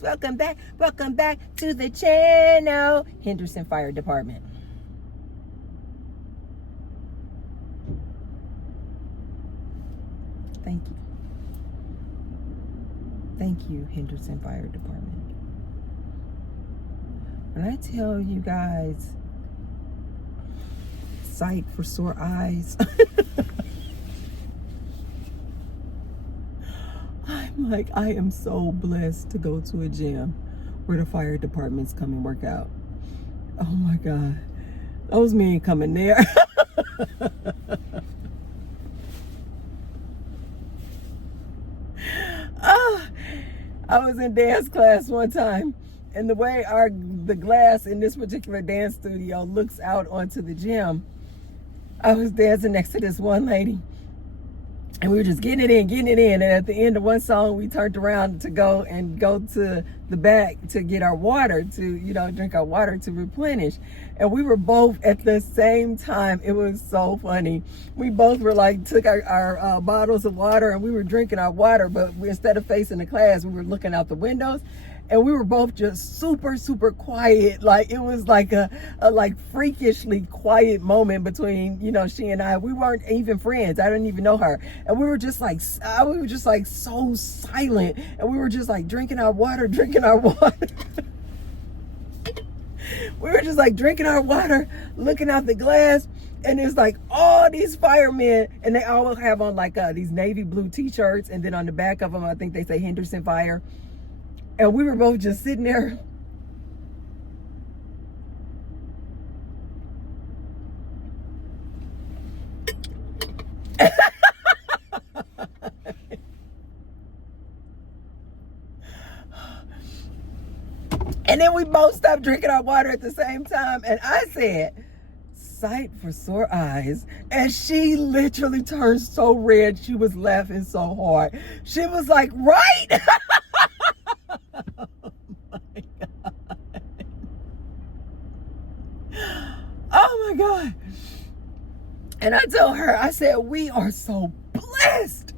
guys, welcome back to the channel. Henderson Fire Department. Thank you, Henderson Fire Department. When I tell you guys, sight for sore eyes. I'm like, I am so blessed to go to a gym where the fire departments come and work out. Oh my God. Those men coming there. I was in dance class one time, and the way the glass in this particular dance studio looks out onto the gym, I was dancing next to this one lady, and we were just getting it in. And at the end of one song, we turned around to go to the back to get our water, to drink our water to replenish. And we were both at the same time. It was so funny. We both were like, took our bottles of water, and we were drinking our water, but instead of facing the class, we were looking out the windows. And we were both just super, super quiet. Like, it was like a freakishly quiet moment between, she and I. We weren't even friends. I didn't even know her. And we were just like so silent. And we were just like drinking our water. We were just like drinking our water, looking out the glass. And there's like all these firemen, and they all have on like these navy blue t-shirts. And then on the back of them, I think they say Henderson Fire. And we were both just sitting there. And then we both stopped drinking our water at the same time. And I said, sight for sore eyes. And she literally turned so red. She was laughing so hard. She was like, right? Oh my God. And I told her, I said, we are so blessed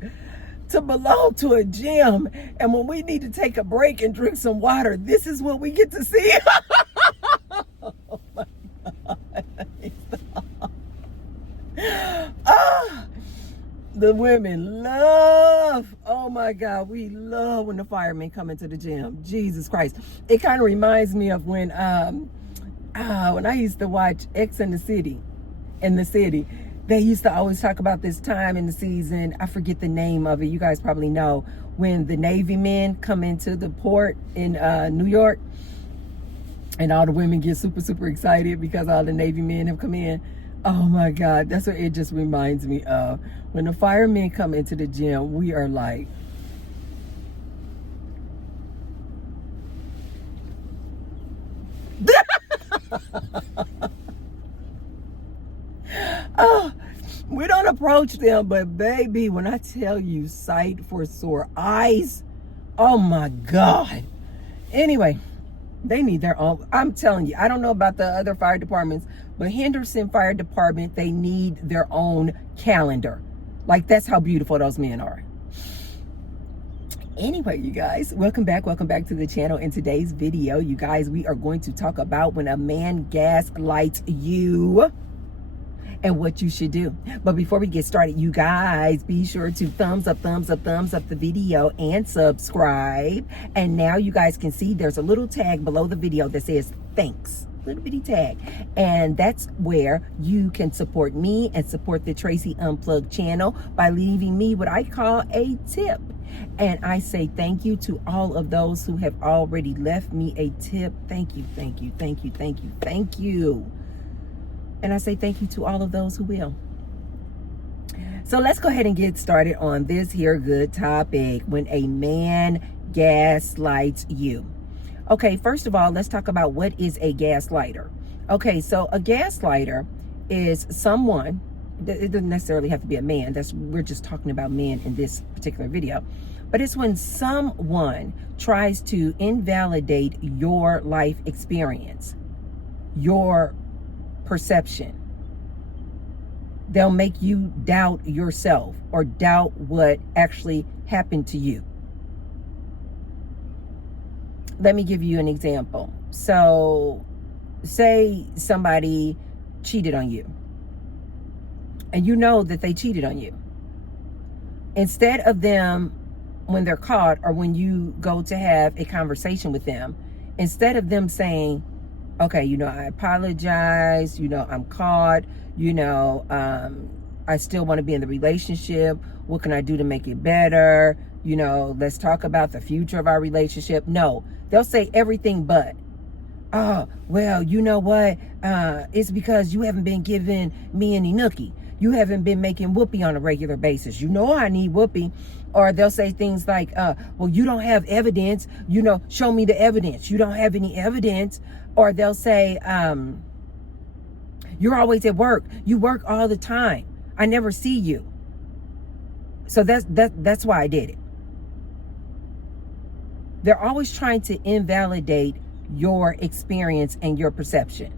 to belong to a gym. And when we need to take a break and drink some water, this is what we get to see. Oh my God. Oh, the women love, oh my God, we love when the firemen come into the gym. Jesus Christ. It kind of reminds me of when I used to watch X in the City, they used to always talk about this time in the season. I forget the name of it. You guys probably know, when the Navy men come into the port in New York, and all the women get super, super excited because all the Navy men have come in. Oh my God, that's what it just reminds me of. When the firemen come into the gym, we are like, oh, we don't approach them, but baby, when I tell you, sight for sore eyes, oh my God. Anyway, they need their own. I'm telling you, I don't know about the other fire departments, but Henderson Fire Department, they need their own calendar. Like, that's how beautiful those men are. Anyway, you guys, welcome back to the channel. In today's video, you guys, we are going to talk about when a man gaslights you and what you should do. But before we get started, you guys, be sure to thumbs up the video and subscribe. And now you guys can see there's a little tag below the video that says thanks. Little bitty tag, and that's where you can support me and support the Tracy Unplugged channel by leaving me what I call a tip. And I say thank you to all of those who have already left me a tip. Thank you. And I say thank you to all of those who will. So let's go ahead and get started on this here good topic, when a man gaslights you. Okay, first of all, let's talk about what is a gaslighter. Okay, so a gaslighter is someone, it doesn't necessarily have to be a man, we're just talking about men in this particular video, but it's when someone tries to invalidate your life experience, your perception. They'll make you doubt yourself or doubt what actually happened to you. let me give you an example. So say somebody cheated on you, and you know that they cheated on you. Instead of them, when they're caught or when you go to have a conversation with them, instead of them saying, okay, I apologize, I'm caught, I still want to be in the relationship. What can I do to make it better? Let's talk about the future of our relationship. No, they'll say everything but, oh, well, you know what? It's because you haven't been giving me any nookie. You haven't been making whoopee on a regular basis. I need whoopee. Or they'll say things like, well, you don't have evidence. Show me the evidence. You don't have any evidence. Or they'll say, you're always at work. You work all the time. I never see you. So that's why I did it. They're always trying to invalidate your experience and your perception.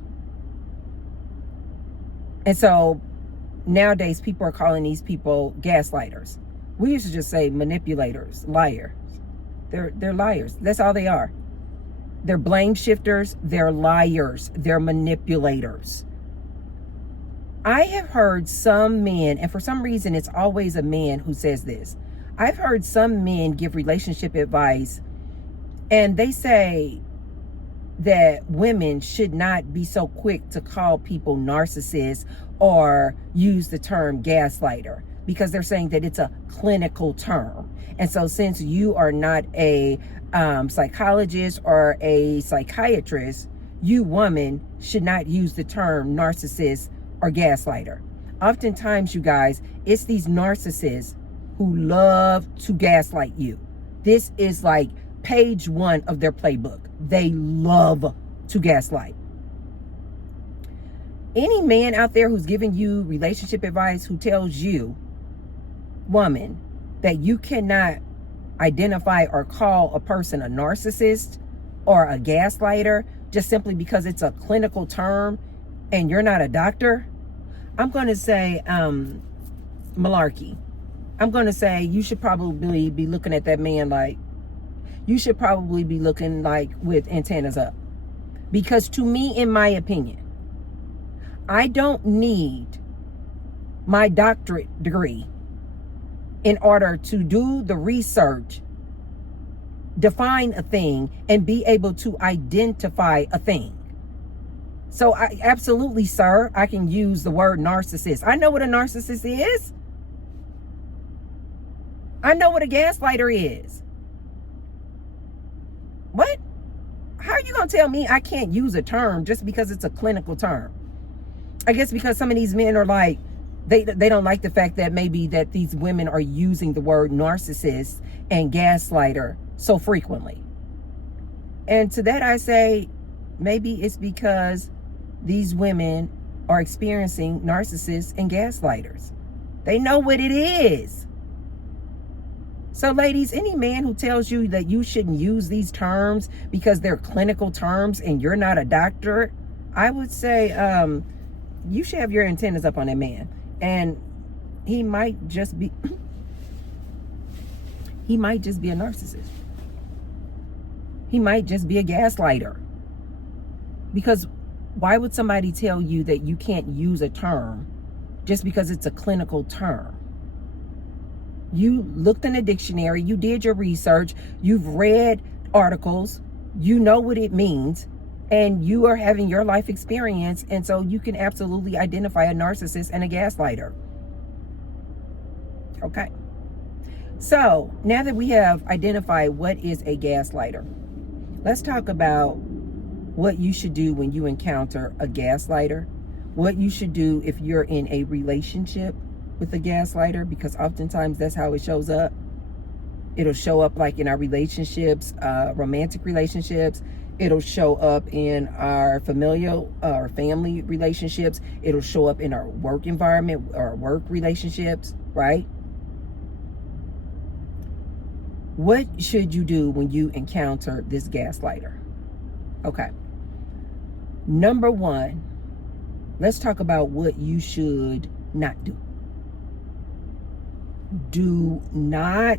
And so nowadays people are calling these people gaslighters. We used to just say manipulators, liars. They're liars. That's all they are. They're blame shifters. They're liars. They're manipulators. I have heard some men, and for some reason it's always a man who says this. I've heard some men give relationship advice, and they say that women should not be so quick to call people narcissists or use the term gaslighter, because they're saying that it's a clinical term. And so since you are not a psychologist or a psychiatrist, you woman should not use the term narcissist or gaslighter. Oftentimes, you guys, it's these narcissists who love to gaslight you. This is like page 1 of their playbook. They love to gaslight. Any man out there who's giving you relationship advice who tells you, woman, that you cannot identify or call a person a narcissist or a gaslighter just simply because it's a clinical term and you're not a doctor, I'm going to say malarkey. I'm going to say you should probably be looking at that man like, you should probably be looking like with antennas up. Because to me, in my opinion, I don't need my doctorate degree in order to do the research, define a thing, and be able to identify a thing. So I absolutely, sir, I can use the word narcissist. I know what a narcissist is. I know what a gaslighter is. What? How are you going to tell me I can't use a term just because it's a clinical term? I guess because some of these men are like, they don't like the fact that maybe that these women are using the word narcissist and gaslighter so frequently. And to that I say, maybe it's because these women are experiencing narcissists and gaslighters. They know what it is. So ladies, any man who tells you that you shouldn't use these terms because they're clinical terms and you're not a doctor, I would say you should have your antennas up on that man. And he might just be a narcissist. He might just be a gaslighter. Because why would somebody tell you that you can't use a term just because it's a clinical term? You looked in a dictionary, you did your research, you've read articles, you know what it means, and you are having your life experience, and so you can absolutely identify a narcissist and a gaslighter. Okay. So now that we have identified what is a gaslighter, let's talk about what you should do when you encounter a gaslighter, what you should do if you're in a relationship with a gaslighter, because oftentimes that's how it shows up. It'll show up like in our relationships, romantic relationships. It'll show up in our familial or family relationships. It'll show up in our work environment or work relationships, right? What should you do when you encounter this gaslighter? Okay. Number 1, let's talk about what you should not do. Do not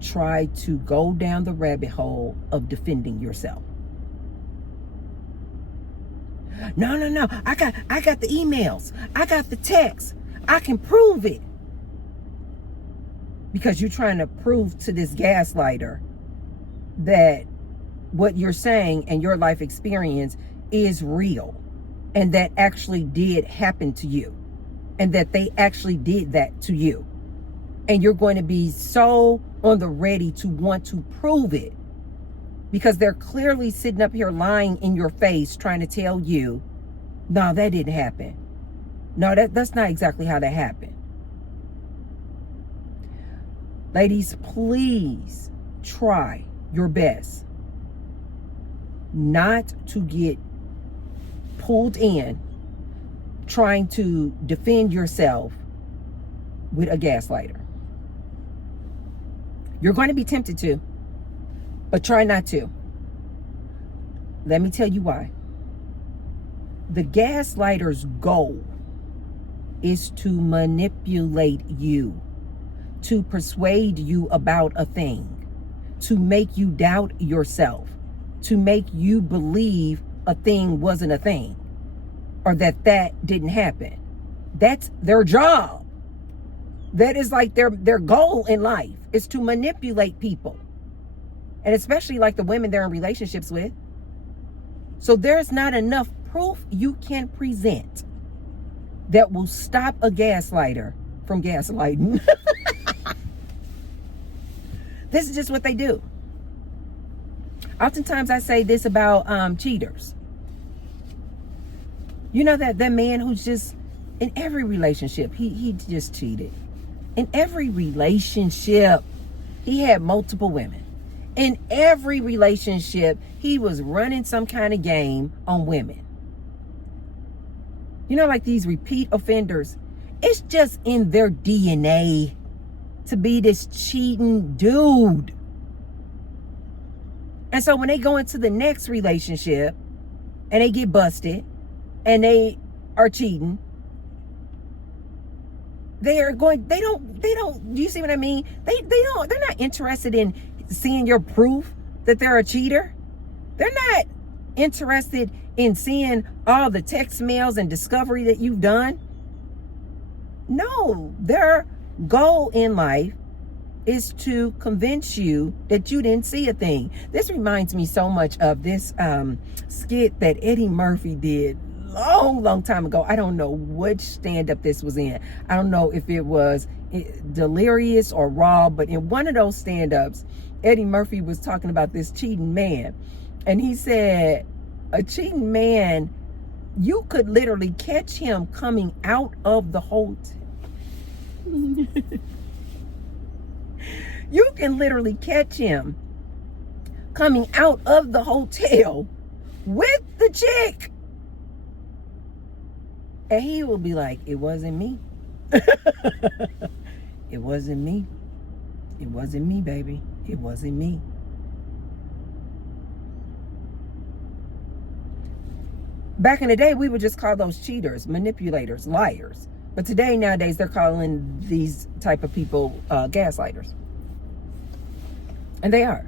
try to go down the rabbit hole of defending yourself. No. I got the emails. I got the texts. I can prove it. Because you're trying to prove to this gaslighter that what you're saying and your life experience is real, and that actually did happen to you, and that they actually did that to you. And you're going to be so on the ready to want to prove it, because they're clearly sitting up here lying in your face trying to tell you, no, that didn't happen. No, that's not exactly how that happened. Ladies, please try your best not to get pulled in trying to defend yourself with a gaslighter. You're going to be tempted to, but try not to. Let me tell you why. The gaslighter's goal is to manipulate you, to persuade you about a thing, to make you doubt yourself, to make you believe a thing wasn't a thing, or that didn't happen. That's their job. That is like their goal in life, is to manipulate people. And especially like the women they're in relationships with. So there's not enough proof you can present that will stop a gaslighter from gaslighting. This is just what they do. Oftentimes I say this about cheaters. You know that man who's just in every relationship, he just cheated. In every relationship, he had multiple women. In every relationship, he was running some kind of game on women. You know, like these repeat offenders, it's just in their DNA to be this cheating dude. And so when they go into the next relationship and they get busted and they are cheating, they're do you see what I mean? They're not interested in seeing your proof that they're a cheater. They're not interested in seeing all the text mails and discovery that you've done. No, their goal in life is to convince you that you didn't see a thing. This reminds me so much of this skit that Eddie Murphy did long time ago. I don't know which stand-up this was in. I don't know if it was Delirious or Raw, but in one of those stand-ups, Eddie Murphy was talking about this cheating man. And he said, a cheating man, you could literally catch him coming out of the hotel. You can literally catch him coming out of the hotel with the chick. And he will be like, it wasn't me. It wasn't me. It wasn't me, baby. It wasn't me. Back in the day, we would just call those cheaters, manipulators, liars. But today, nowadays, they're calling these type of people gaslighters. And they are.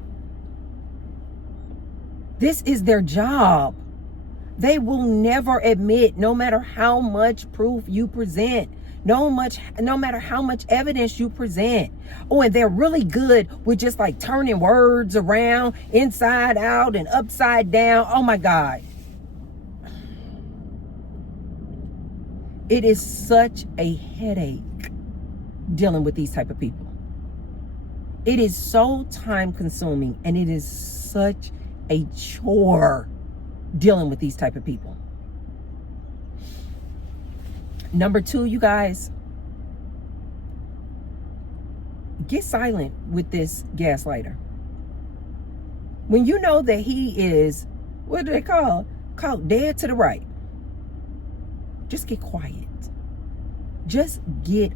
This is their job. They will never admit, no matter how much proof you present, no matter how much evidence you present. Oh, and they're really good with just like turning words around, inside out and upside down. Oh my God. It is such a headache dealing with these type of people. It is so time consuming, and it is such a chore dealing with these type of people. Number 2, you guys, get silent with this gaslighter. When you know that he is, what do they call dead to the right, just get quiet. Just get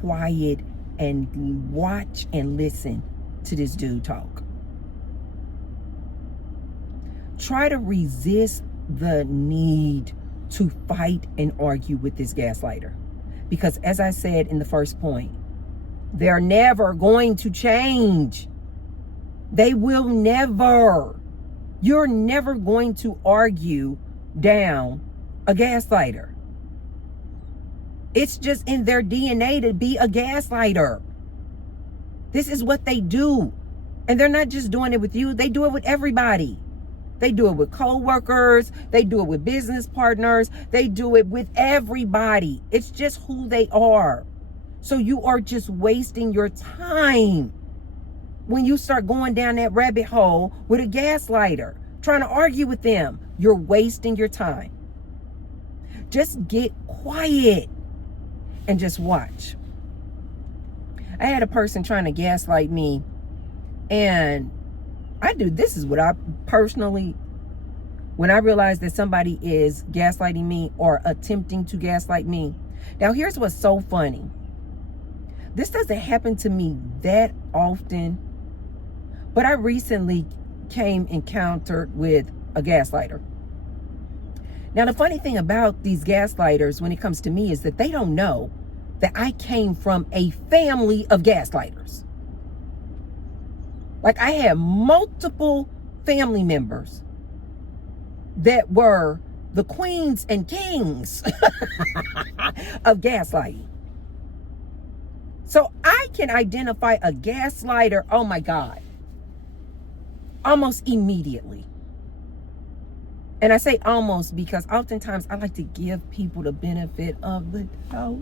quiet and watch and listen to this dude talk. Try to resist the need to fight and argue with this gaslighter. Because as I said in the first point, they're never going to change. They will never. You're never going to argue down a gaslighter. It's just in their DNA to be a gaslighter. This is what they do. And they're not just doing it with you. They do it with everybody. They do it with co-workers. They do it with business partners. They do it with everybody. It's just who they are. So you are just wasting your time when you start going down that rabbit hole with a gaslighter, trying to argue with them. You're wasting your time. Just get quiet and just watch. I had a person trying to gaslight me, and this is what I personally, when I realize that somebody is gaslighting me or attempting to gaslight me. Now, here's what's so funny. This doesn't happen to me that often, but I recently came encountered with a gaslighter. Now, the funny thing about these gaslighters when it comes to me is that they don't know that I came from a family of gaslighters. Like, I had multiple family members that were the queens and kings of gaslighting. So I can identify a gaslighter, oh my God, almost immediately. And I say almost because oftentimes I like to give people the benefit of the doubt.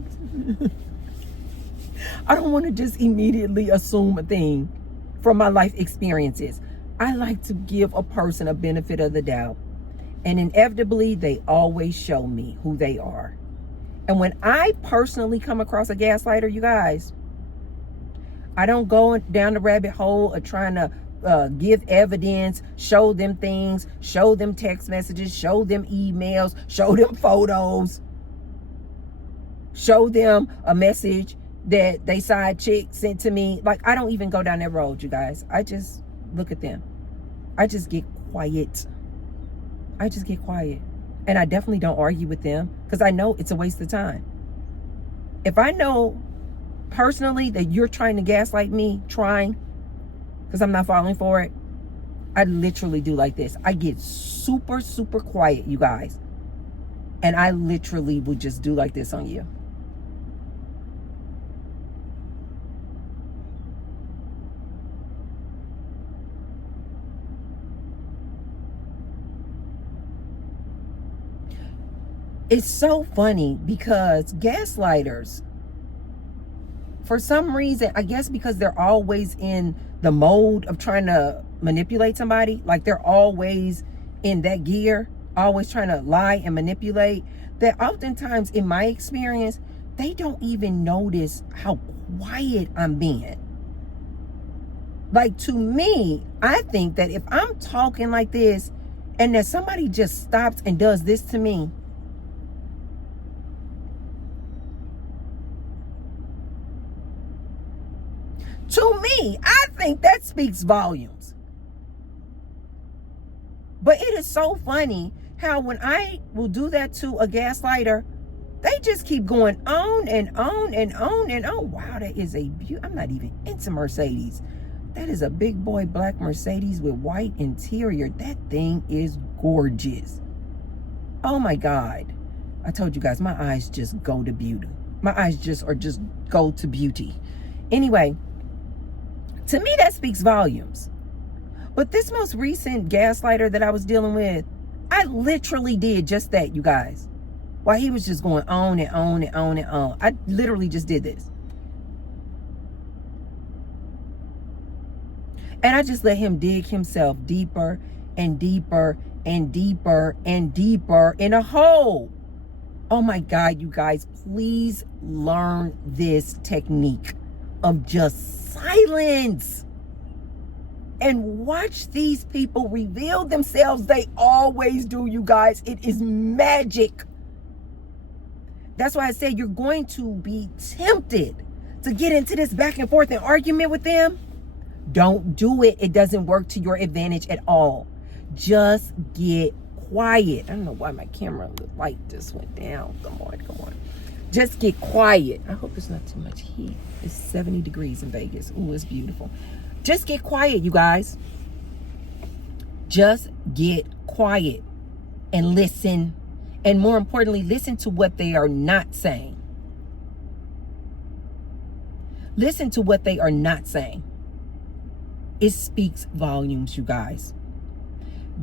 I don't want to just immediately assume a thing from my life experiences. I like to give a person a benefit of the doubt. And inevitably, they always show me who they are. And when I personally come across a gaslighter, you guys, I don't go down the rabbit hole of trying to give evidence, show them things, show them text messages, show them emails, show them photos, show them a message that they side chick sent to me. Like, I don't even go down that road, you guys. I just look at them. I just get quiet. I just get quiet. And I definitely don't argue with them because I know it's a waste of time. If I know personally that you're trying to gaslight me, because I'm not falling for it, I literally do like this. I get super, super quiet, you guys. And I literally will just do like this on you. It's so funny because gaslighters, for some reason, I guess because they're always in the mode of trying to manipulate somebody, like they're always in that gear, always trying to lie and manipulate, that oftentimes in my experience, they don't even notice how quiet I'm being. Like, to me, I think that if I'm talking like this and that somebody just stops and does this to me, to me, I think that speaks volumes. But it is so funny how when I will do that to a gaslighter, they just keep going on and on and on and on. Wow, that is a I'm not even into Mercedes. That is a big boy black Mercedes with white interior. That thing is gorgeous. Oh my God. I told you guys, my eyes just go to beauty. My eyes just go to beauty. Anyway, to me, that speaks volumes. But this most recent gaslighter that I was dealing with, I literally did just that, you guys. While he was just going on and on and on and on. I literally just did this. And I just let him dig himself deeper and deeper and deeper and deeper in a hole. Oh my God, you guys, please learn this technique of just silence and watch these people reveal themselves. They always do, you guys. It is magic. That's why I say you're going to be tempted to get into this back and forth and argument with them. Don't do it. It doesn't work to your advantage at all. Just get quiet. I don't know why my camera light just went down. Come on. Just get quiet. I hope it's not too much heat. It's 70 degrees in Vegas. Ooh, it's beautiful. Just get quiet, you guys. Just get quiet and listen. And more importantly, listen to what they are not saying. Listen to what they are not saying. It speaks volumes, you guys.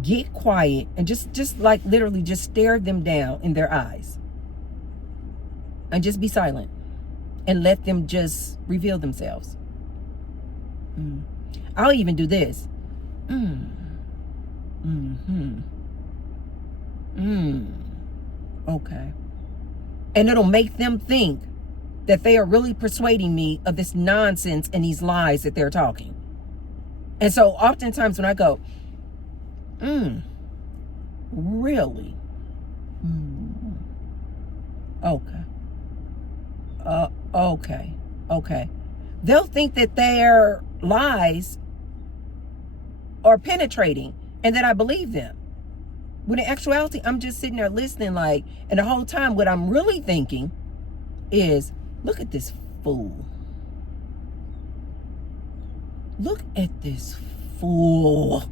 Get quiet and just like literally just stare them down in their eyes. And just be silent. And let them just reveal themselves. I'll even do this. Okay. And it'll make them think that they are really persuading me of this nonsense and these lies that they're talking. And so oftentimes when I go, really? Okay. They'll think that their lies are penetrating and that I believe them. When in actuality, I'm just sitting there listening like, and the whole time what I'm really thinking is, look at this fool. Look at this fool.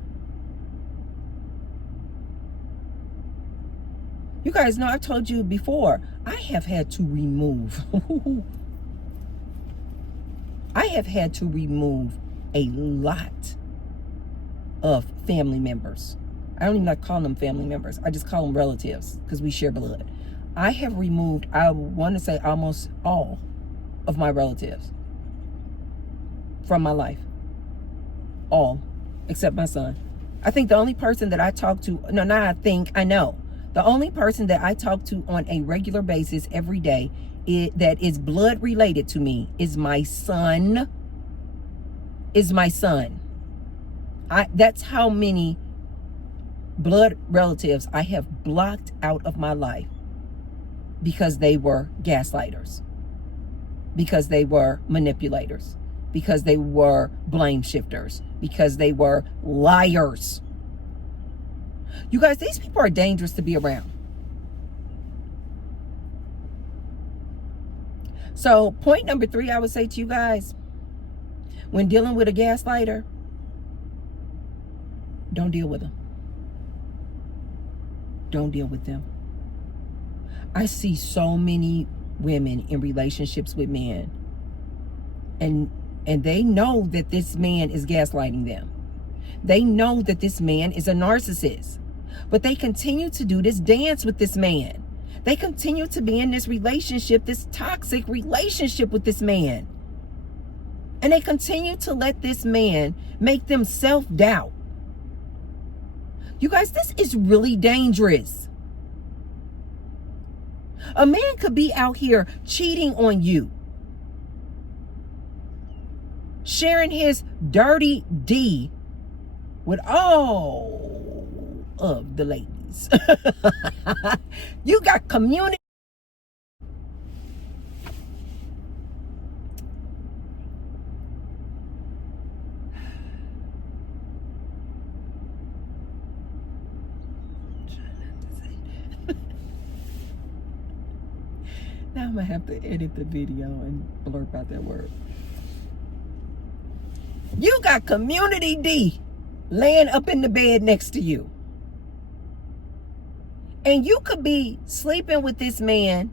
You guys know, I've told you before, I have had to remove a lot of family members. I don't even like calling them family members. I just call them relatives because we share blood. I have removed, I want to say almost all of my relatives from my life. All, except my son. I think the only person that I talk to, no, not I think, I know. The only person that I talk to on a regular basis every day that is blood related to me is my son. That's how many blood relatives I have blocked out of my life because they were gaslighters, because they were manipulators, because they were blame shifters, because they were liars. You guys, these people are dangerous to be around. So point number 3, I would say to you guys, when dealing with a gaslighter, don't deal with them. Don't deal with them. I see so many women in relationships with men, and they know that this man is gaslighting them. They know that this man is a narcissist, but they continue to do this dance with this man. They continue to be in this relationship, this toxic relationship with this man. And they continue to let this man make them self-doubt. You guys, this is really dangerous. A man could be out here cheating on you, sharing his dirty D with all of the ladies. You got community. Now I'm gonna have to edit the video and blurb out that word. You got community D laying up in the bed next to you. And you could be sleeping with this man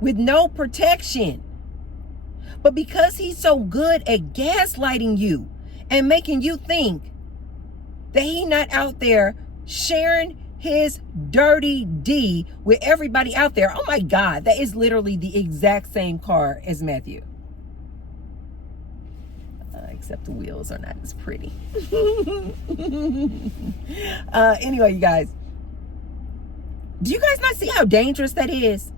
with no protection. But because he's so good at gaslighting you and making you think that he's not out there sharing his dirty D with everybody out there. Oh my God, that is literally the exact same car as Matthew. Except the wheels are not as pretty. Anyway, you guys, do you guys not see how dangerous that is?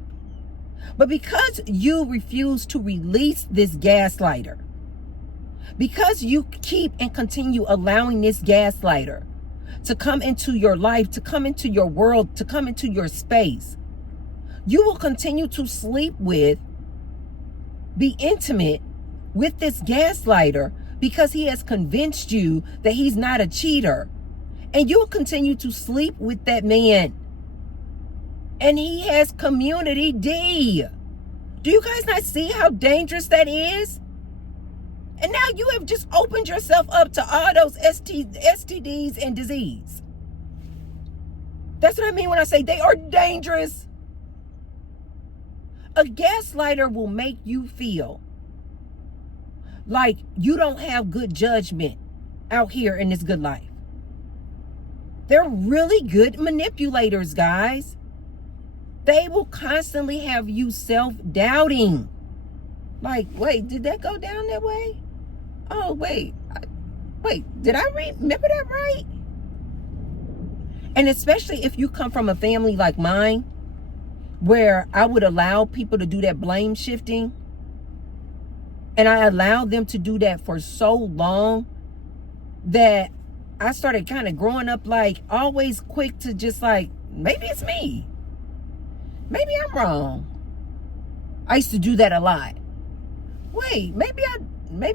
But because you refuse to release this gaslighter, because you keep and continue allowing this gaslighter to come into your life, to come into your world, to come into your space, you will continue to sleep with, be intimate with this gaslighter because he has convinced you that he's not a cheater. And you'll continue to sleep with that man. And he has community D. Do you guys not see how dangerous that is? And now you have just opened yourself up to all those STDs and disease. That's what I mean when I say they are dangerous. A gaslighter will make you feel like you don't have good judgment out here in this good life. They're really good manipulators, guys. They will constantly have you self-doubting. Like, wait, did that go down that way? Oh, wait, did I remember that right? And especially if you come from a family like mine, where I would allow people to do that blame shifting, and I allowed them to do that for so long that I started kind of growing up like always quick to just like, maybe it's me. Maybe I'm wrong. I used to do that a lot. Wait, maybe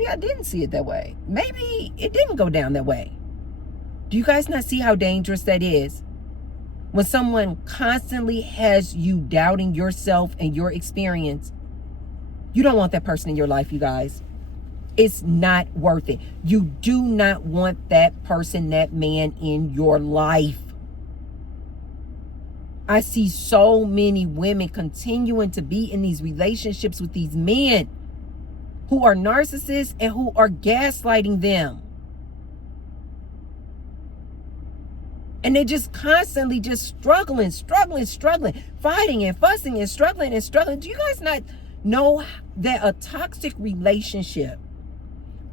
I didn't see it that way. Maybe it didn't go down that way. Do you guys not see how dangerous that is? When someone constantly has you doubting yourself and your experience, you don't want that person in your life, you guys. It's not worth it. You do not want that person, that man in your life. I see so many women continuing to be in these relationships with these men who are narcissists and who are gaslighting them. And they're just constantly just struggling, fighting and fussing and struggling. Do you guys not know that a toxic relationship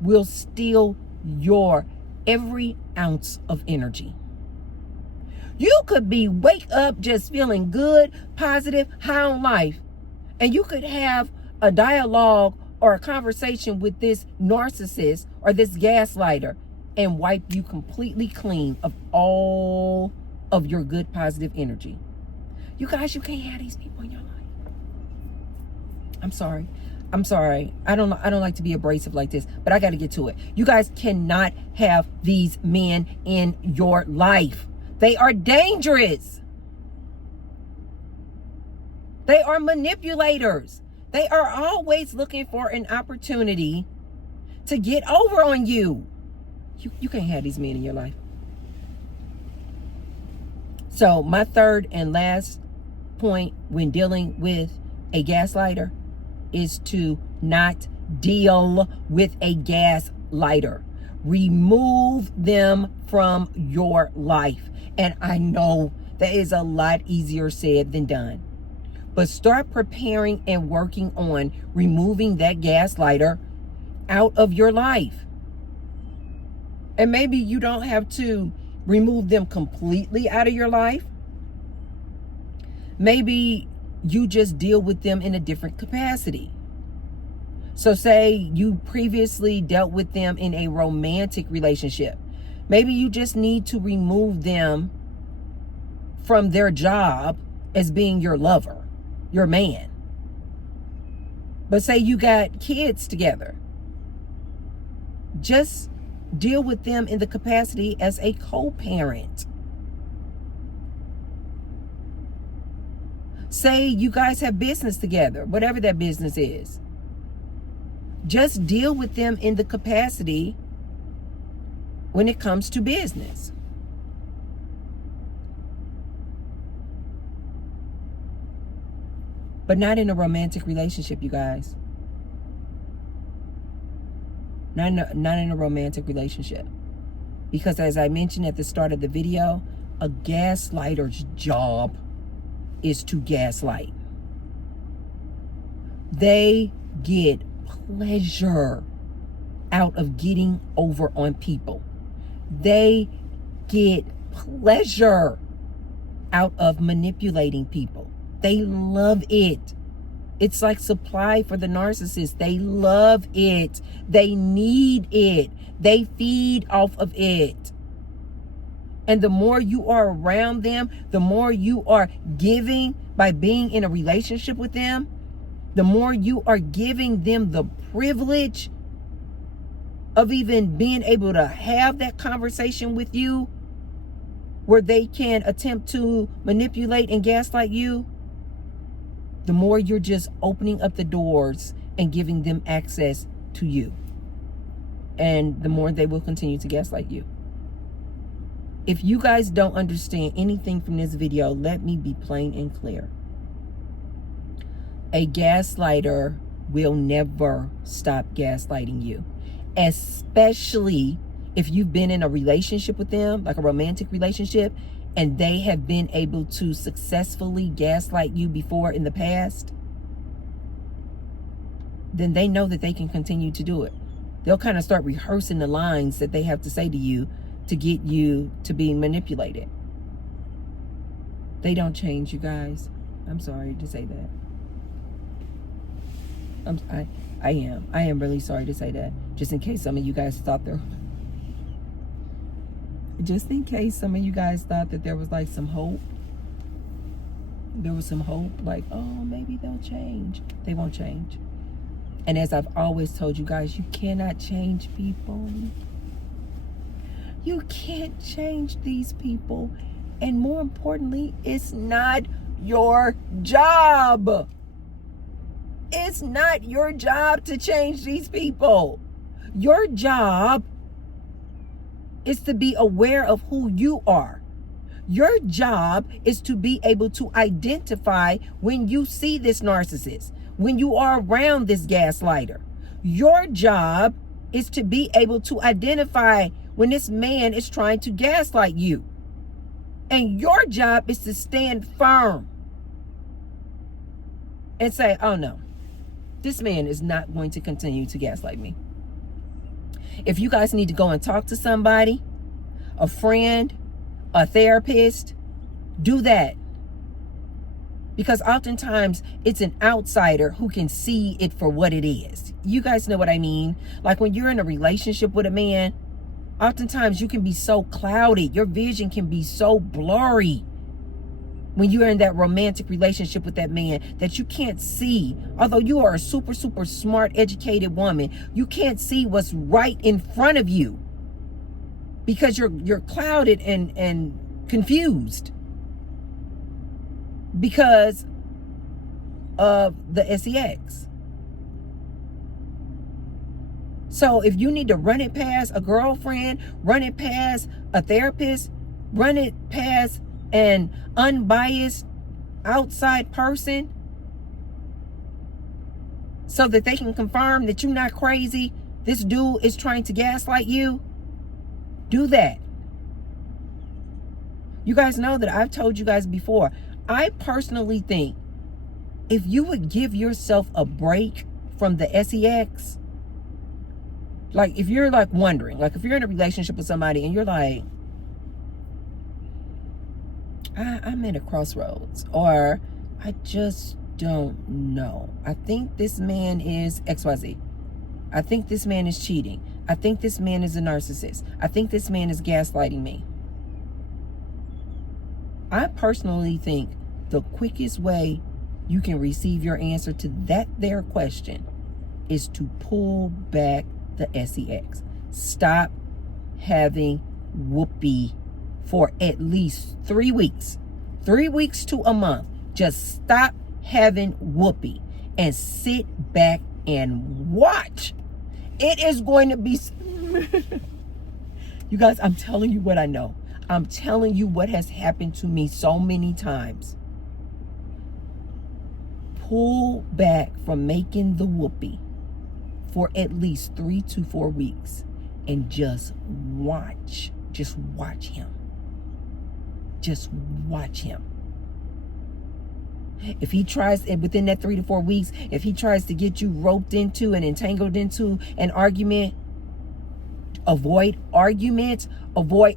will steal your every ounce of energy? You could be wake up just feeling good, positive, high on life, and you could have a dialogue or a conversation with this narcissist or this gaslighter and wipe you completely clean of all of your good, positive energy. You guys, you can't have these people in your life. I'm sorry. I don't like to be abrasive like this, but I got to get to it. You guys cannot have these men in your life. They are dangerous. They are manipulators. They are always looking for an opportunity to get over on you. You can't have these men in your life. So my third and last point when dealing with a gaslighter is to not deal with a gaslighter. Remove them from your life. And I know that is a lot easier said than done. But start preparing and working on removing that gaslighter out of your life. And maybe you don't have to remove them completely out of your life. Maybe you just deal with them in a different capacity. So say you previously dealt with them in a romantic relationship. Maybe you just need to remove them from their job as being your lover, your man. But say you got kids together. Just deal with them in the capacity as a co-parent. Say you guys have business together, whatever that business is. Just deal with them in the capacity when it comes to business. But not in a romantic relationship, you guys. Not in a romantic relationship. Because as I mentioned at the start of the video, a gaslighter's job is to gaslight. They get pleasure out of getting over on people. They get pleasure out of manipulating people. They love it. It's like supply for the narcissist. They love it. They need it. They feed off of it. And the more you are around them, the more you are giving by being in a relationship with them, the more you are giving them the privilege of even being able to have that conversation with you where they can attempt to manipulate and gaslight you, the more you're just opening up the doors and giving them access to you. and the more they will continue to gaslight you. If you guys don't understand anything from this video, let me be plain and clear. A gaslighter will never stop gaslighting you, especially if you've been in a relationship with them, like a romantic relationship, and they have been able to successfully gaslight you before in the past. Then they know that they can continue to do it. They'll kind of start rehearsing the lines that they have to say to you to get you to be manipulated. They don't change, you guys. I'm sorry to say that. I am really sorry to say that. Just in case some of you guys thought there was like some hope. There was some hope, like, oh, maybe they'll change. They won't change. And as I've always told you guys, you cannot change people. You can't change these people. And more importantly, it's not your job. It's not your job to change these people. Your job is to be aware of who you are. Your job is to be able to identify when you see this narcissist, when you are around this gaslighter. Your job is to be able to identify when this man is trying to gaslight you. And your job is to stand firm and say, oh no, this man is not going to continue to gaslight me. If you guys need to go and talk to somebody, a friend, a therapist, do that. Because oftentimes it's an outsider who can see it for what it is. You guys know what I mean? Like when you're in a relationship with a man, oftentimes you can be so clouded. Your vision can be so blurry when you're in that romantic relationship with that man that you can't see. Although you are a super, super smart, educated woman, you can't see what's right in front of you because you're clouded and confused because of the sex. So if you need to run it past a girlfriend, run it past a therapist, run it past an unbiased outside person so that they can confirm that you're not crazy, this dude is trying to gaslight you, do that. You guys know that I've told you guys before, I personally think if you would give yourself a break from the sex, like if you're like wondering, like if you're in a relationship with somebody and you're like, I'm at a crossroads, or I just don't know. I think this man is XYZ. I think this man is cheating. I think this man is a narcissist. I think this man is gaslighting me. I personally think the quickest way you can receive your answer to that there question is to pull back the sex. Stop having whoopee for at least 3 weeks. 3 weeks to a month. Just stop having whoopee and sit back and watch. It is going to be... You guys, I'm telling you what I know. I'm telling you what has happened to me so many times. Pull back from making the whoopee for at least 3 to 4 weeks and just watch. Just watch him. Just watch him. If he tries, within that 3 to 4 weeks, if he tries to get you roped into and entangled into an argument, avoid arguments.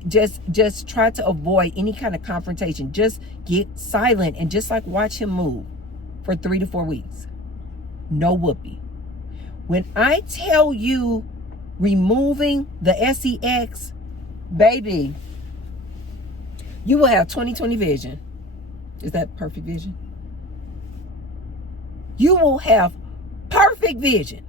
Just try to avoid any kind of confrontation. Just get silent and just like watch him move for 3 to 4 weeks. No whoopee. When I tell you removing the sex, baby, you will have 20/20 vision. Is that perfect vision? You will have perfect vision.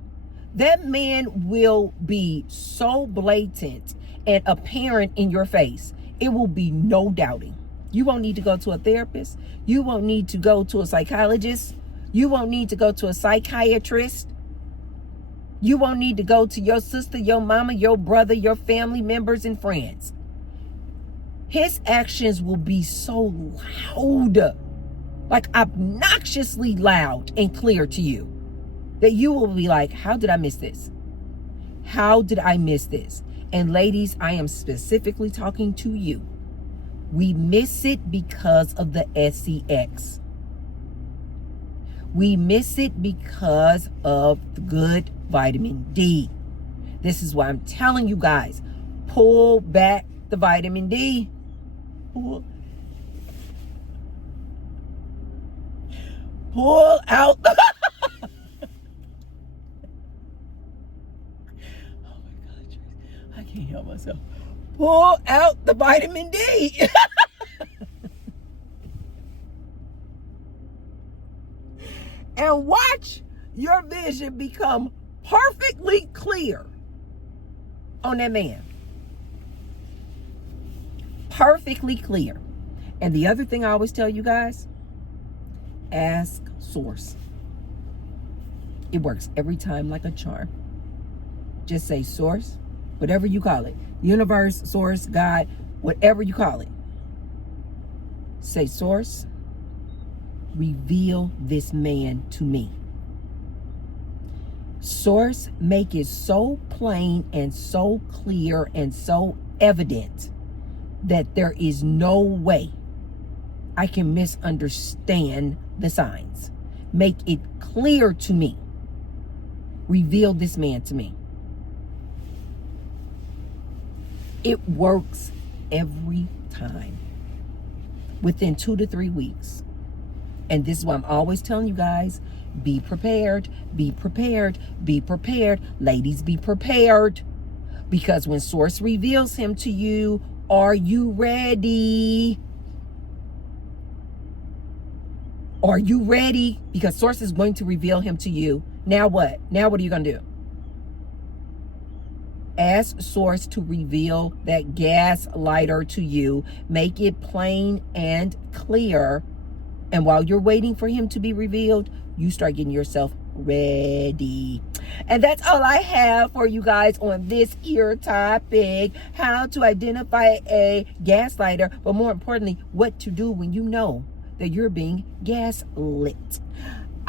That man will be so blatant and apparent in your face. It will be no doubting. You won't need to go to a therapist. You won't need to go to a psychologist. You won't need to go to a psychiatrist. You won't need to go to your sister, your mama, your brother, your family members, and friends. His actions will be so loud, like obnoxiously loud and clear to you, that you will be like, how did I miss this? How did I miss this? And ladies, I am specifically talking to you. We miss it because of the SEX. We miss it because of the good vitamin D. This is why I'm telling you guys, pull back the vitamin D. Pull out the... Oh my God, Trace, I can't help myself. Pull out the vitamin D. And watch your vision become perfectly clear on that man. Perfectly clear. And the other thing I always tell you guys, ask source. It works every time like a charm. Just say source, whatever you call it. Universe, source, God, whatever you call it. Say source, reveal this man to me. Source, make it so plain and so clear and so evident that there is no way I can misunderstand the signs. Make it clear to me. Reveal this man to me. It works every time. Within 2 to 3 weeks. And this is why I'm always telling you guys, be prepared, be prepared, be prepared. Ladies, be prepared. Because when source reveals him to you, are you ready? Are you ready? Because source is going to reveal him to you. Now what? Now what are you going to do? Ask source to reveal that gaslighter to you. Make it plain and clear. And while you're waiting for him to be revealed, you start getting yourself ready. And that's all I have for you guys on this here topic. How to identify a gaslighter, but more importantly, what to do when you know that you're being gaslit.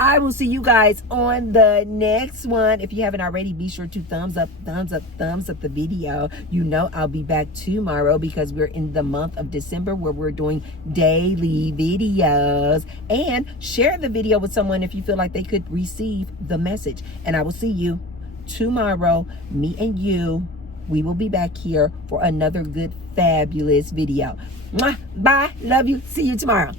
I will see you guys on the next one. If you haven't already, be sure to thumbs up the video. You know I'll be back tomorrow because we're in the month of December where we're doing daily videos. And share the video with someone if you feel like they could receive the message. And I will see you tomorrow. Me and you, we will be back here for another good, fabulous video. Mwah, bye. Love you. See you tomorrow.